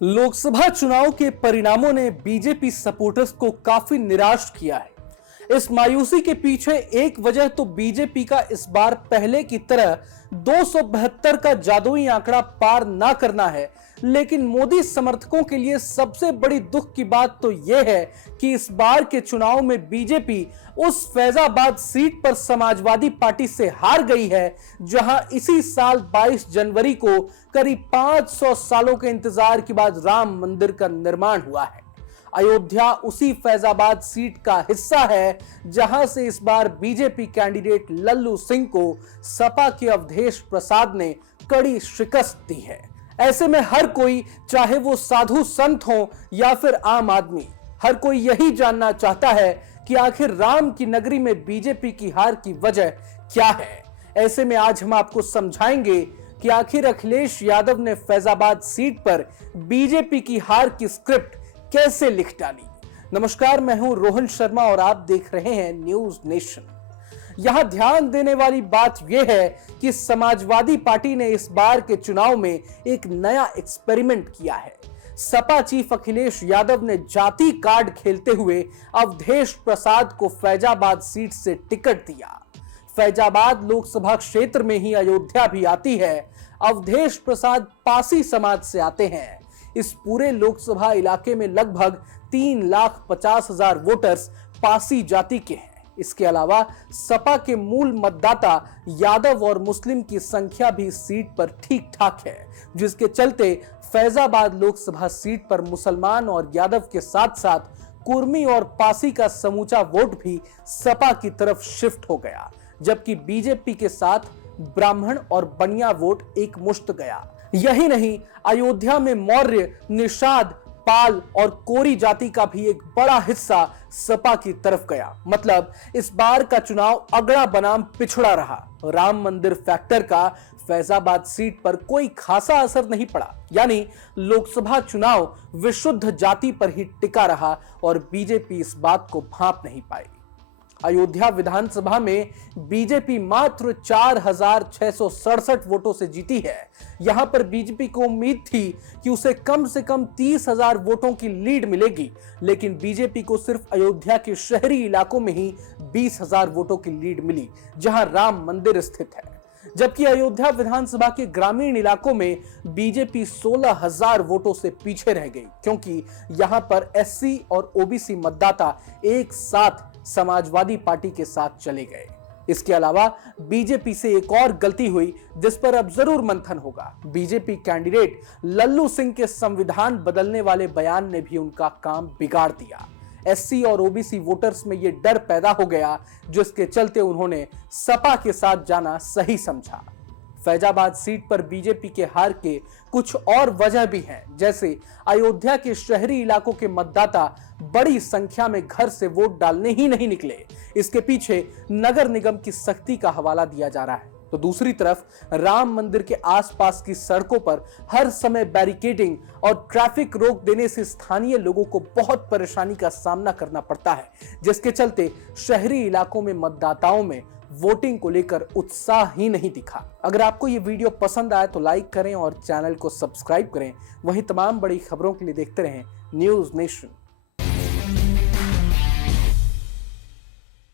लोकसभा चुनाव के परिणामों ने बीजेपी सपोर्टर्स को काफी निराश किया है। इस मायूसी के पीछे एक वजह तो बीजेपी का इस बार पहले की तरह 272 का जादुई आंकड़ा पार ना करना है, लेकिन मोदी समर्थकों के लिए सबसे बड़ी दुख की बात तो यह है कि इस बार के चुनाव में बीजेपी उस फैजाबाद सीट पर समाजवादी पार्टी से हार गई है, जहां इसी साल 22 जनवरी को करीब 500 सालों के इंतजार के बाद राम मंदिर का निर्माण हुआ है। अयोध्या उसी फैजाबाद सीट का हिस्सा है, जहां से इस बार बीजेपी कैंडिडेट लल्लू सिंह को सपा के अवधेश प्रसाद ने कड़ी शिकस्त दी है। ऐसे में हर कोई, चाहे वो साधु संत हो या फिर आम आदमी, हर कोई यही जानना चाहता है कि आखिर राम की नगरी में बीजेपी की हार की वजह क्या है। ऐसे में आज हम आपको समझाएंगे कि आखिर अखिलेश यादव ने फैजाबाद सीट पर बीजेपी की हार की स्क्रिप्ट कैसे लिख डाली। नमस्कार, मैं हूं रोहन शर्मा और आप देख रहे हैं न्यूज नेशन। यहां ध्यान देने वाली बात यह है कि समाजवादी पार्टी ने इस बार के चुनाव में एक नया एक्सपेरिमेंट किया है। सपा चीफ अखिलेश यादव ने जाति कार्ड खेलते हुए अवधेश प्रसाद को फैजाबाद सीट से टिकट दिया। फैजाबाद लोकसभा क्षेत्र में ही अयोध्या भी आती है। अवधेश प्रसाद पासी समाज से आते हैं। इस पूरे लोकसभा इलाके में लगभग 3,50,000 वोटर्स पासी जाति के हैं। इसके अलावा सपा के मूल मतदाता यादव और मुस्लिम की संख्या भी सीट पर ठीक ठाक है, जिसके चलते फैजाबाद लोकसभा सीट पर मुसलमान और यादव के साथ साथ कुर्मी और पासी का समूचा वोट भी सपा की तरफ शिफ्ट हो गया, जबकि बीजेपी के साथ ब्राह्मण और बनिया वोट एक मुश्त गया। यही नहीं, अयोध्या में मौर्य, निषाद, पाल और कोरी जाति का भी एक बड़ा हिस्सा सपा की तरफ गया। मतलब इस बार का चुनाव अगड़ा बनाम पिछड़ा रहा। राम मंदिर फैक्टर का फैजाबाद सीट पर कोई खासा असर नहीं पड़ा, यानी लोकसभा चुनाव विशुद्ध जाति पर ही टिका रहा और बीजेपी इस बात को भांप नहीं पाई। अयोध्या विधानसभा में बीजेपी मात्र 4,667 वोटों से जीती है। यहां पर बीजेपी को उम्मीद थी कि उसे कम से कम 30,000 वोटों की लीड मिलेगी, लेकिन बीजेपी को सिर्फ अयोध्या के शहरी इलाकों में ही 20,000 वोटों की लीड मिली, जहां राम मंदिर स्थित है। जबकि अयोध्या विधानसभा के ग्रामीण इलाकों में बीजेपी 16,000 वोटों से पीछे रह गई, क्योंकि यहां पर एससी और ओबीसी मतदाता एक साथ समाजवादी पार्टी के साथ चले गए। इसके अलावा बीजेपी से एक और गलती हुई, जिस पर अब जरूर मंथन होगा। बीजेपी कैंडिडेट लल्लू सिंह के संविधान बदलने वाले बयान ने भी उनका काम बिगाड़ दिया। एससी और ओबीसी वोटर्स में यह डर पैदा हो गया, जिसके चलते उन्होंने सपा के साथ जाना सही समझा। फैजाबाद सीट पर बीजेपी के हार के कुछ और वजह भी हैं, जैसे अयोध्या के शहरी इलाकों के मतदाता बड़ी संख्या में घर से वोट डालने ही नहीं निकले। इसके पीछे नगर निगम की सख्ती का हवाला दिया जा रहा है। तो दूसरी तरफ राम मंदिर के आसपास की सड़कों पर हर समय बैरिकेडिंग और ट्रैफिक रोक देने से स्थानीय लोगों को बहुत परेशानी का सामना करना पड़ता है, जिसके चलते शहरी इलाकों में मतदाताओं में वोटिंग को लेकर उत्साह ही नहीं दिखा। अगर आपको ये वीडियो पसंद आए तो लाइक करें और चैनल को सब्सक्राइब करें। वहीं तमाम बड़ी खबरों के लिए देखते रहें न्यूज नेशन।